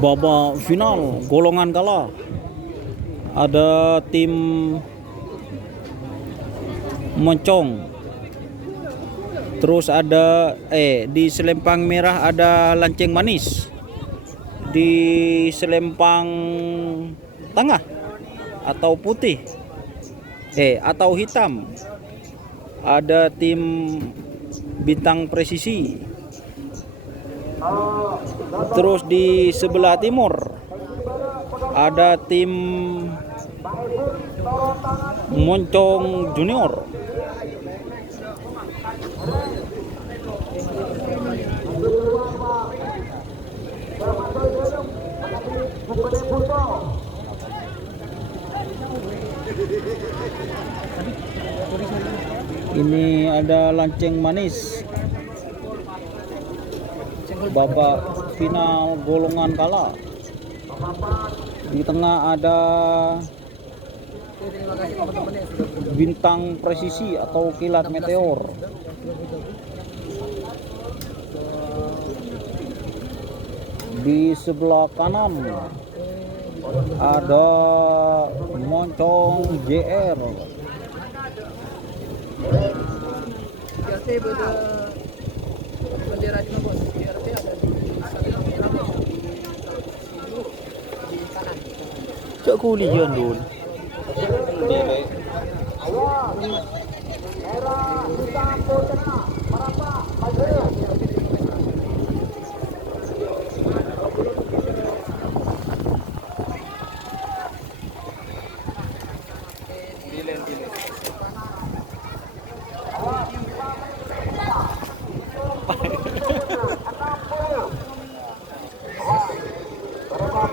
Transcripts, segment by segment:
Babak final golongan kalah ada tim Moncong, terus ada di selempang merah ada Lanceng Manis, di selempang tengah atau putih atau hitam ada tim Bintang Presisi. Terus di sebelah timur ada tim Moncong Junior. Ini ada Lanceng Manis, babak final golongan kalah. Di tengah ada Bintang Presisi atau Kilat Meteor. Di sebelah kanan ada Moncong JR. Bendera di bos, RT ada di kanan. Cak kuliah dulu.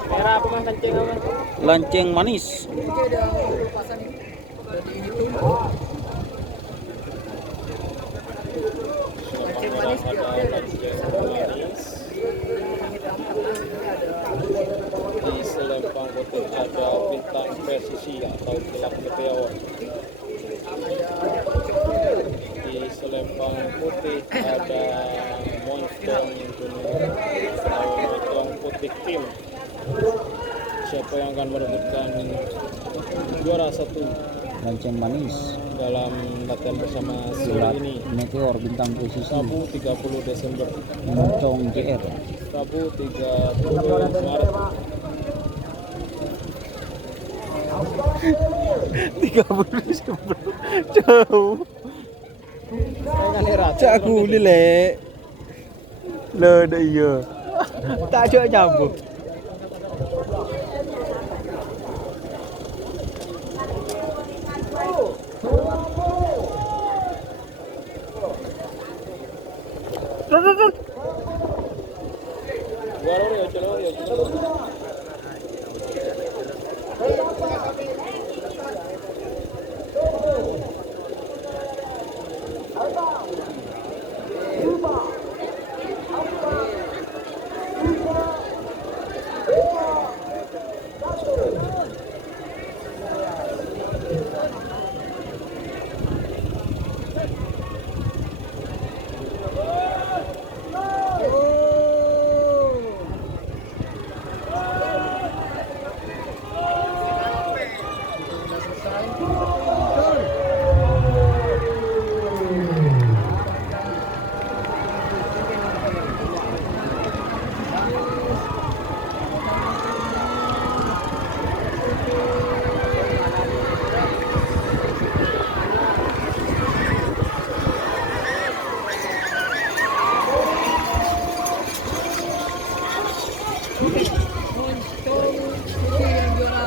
Merah apa Lanceng apa? Lanceng Manis. Ini ada pasang ini. Dari itu. Lanceng manis dia ada di selempang putih ada Bintang Presisi atau Kilat Meteor. Di selempang putih ada Moncong Junior atau Moncong Putih Tim. Siapa yang akan merebutkan juara satu Lanceng Manis dalam latihan bersama Kilat ini? Meteor Bintang Presisi. Rabu 30 Desember. Moncong JR. Rabu 30 Maret. 30 Desember. Jauh. Cak kuli lek. Le dah iya. Tak ada nyambung.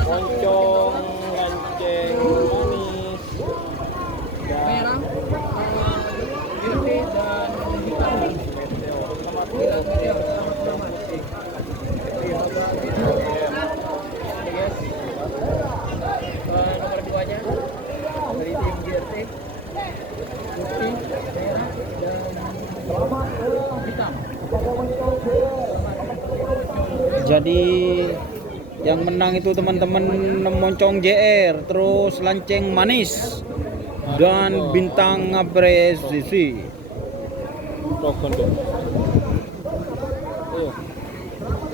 Moncong, Lanceng Manis, merah, putih dan hitam. Kilat Meteor sama-sama. Nomor 2-nya dari tim GRT putih, merah dan hitam. Jadi yang menang itu teman-teman Moncong JR, terus Lanceng Manis dan Bintang Presisi. Rokon deh. Iya.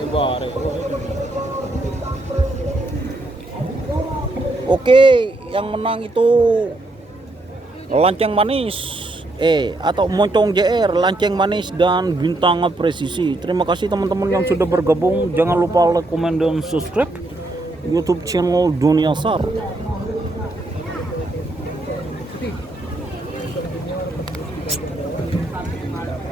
Ibare. Oke, yang menang itu Lanceng Manis atau Moncong JR, Lanceng Manis dan Bintang Presisi. Terima kasih teman-teman yang sudah bergabung. Jangan lupa like, komen, dan subscribe YouTube channel Dunia Sar.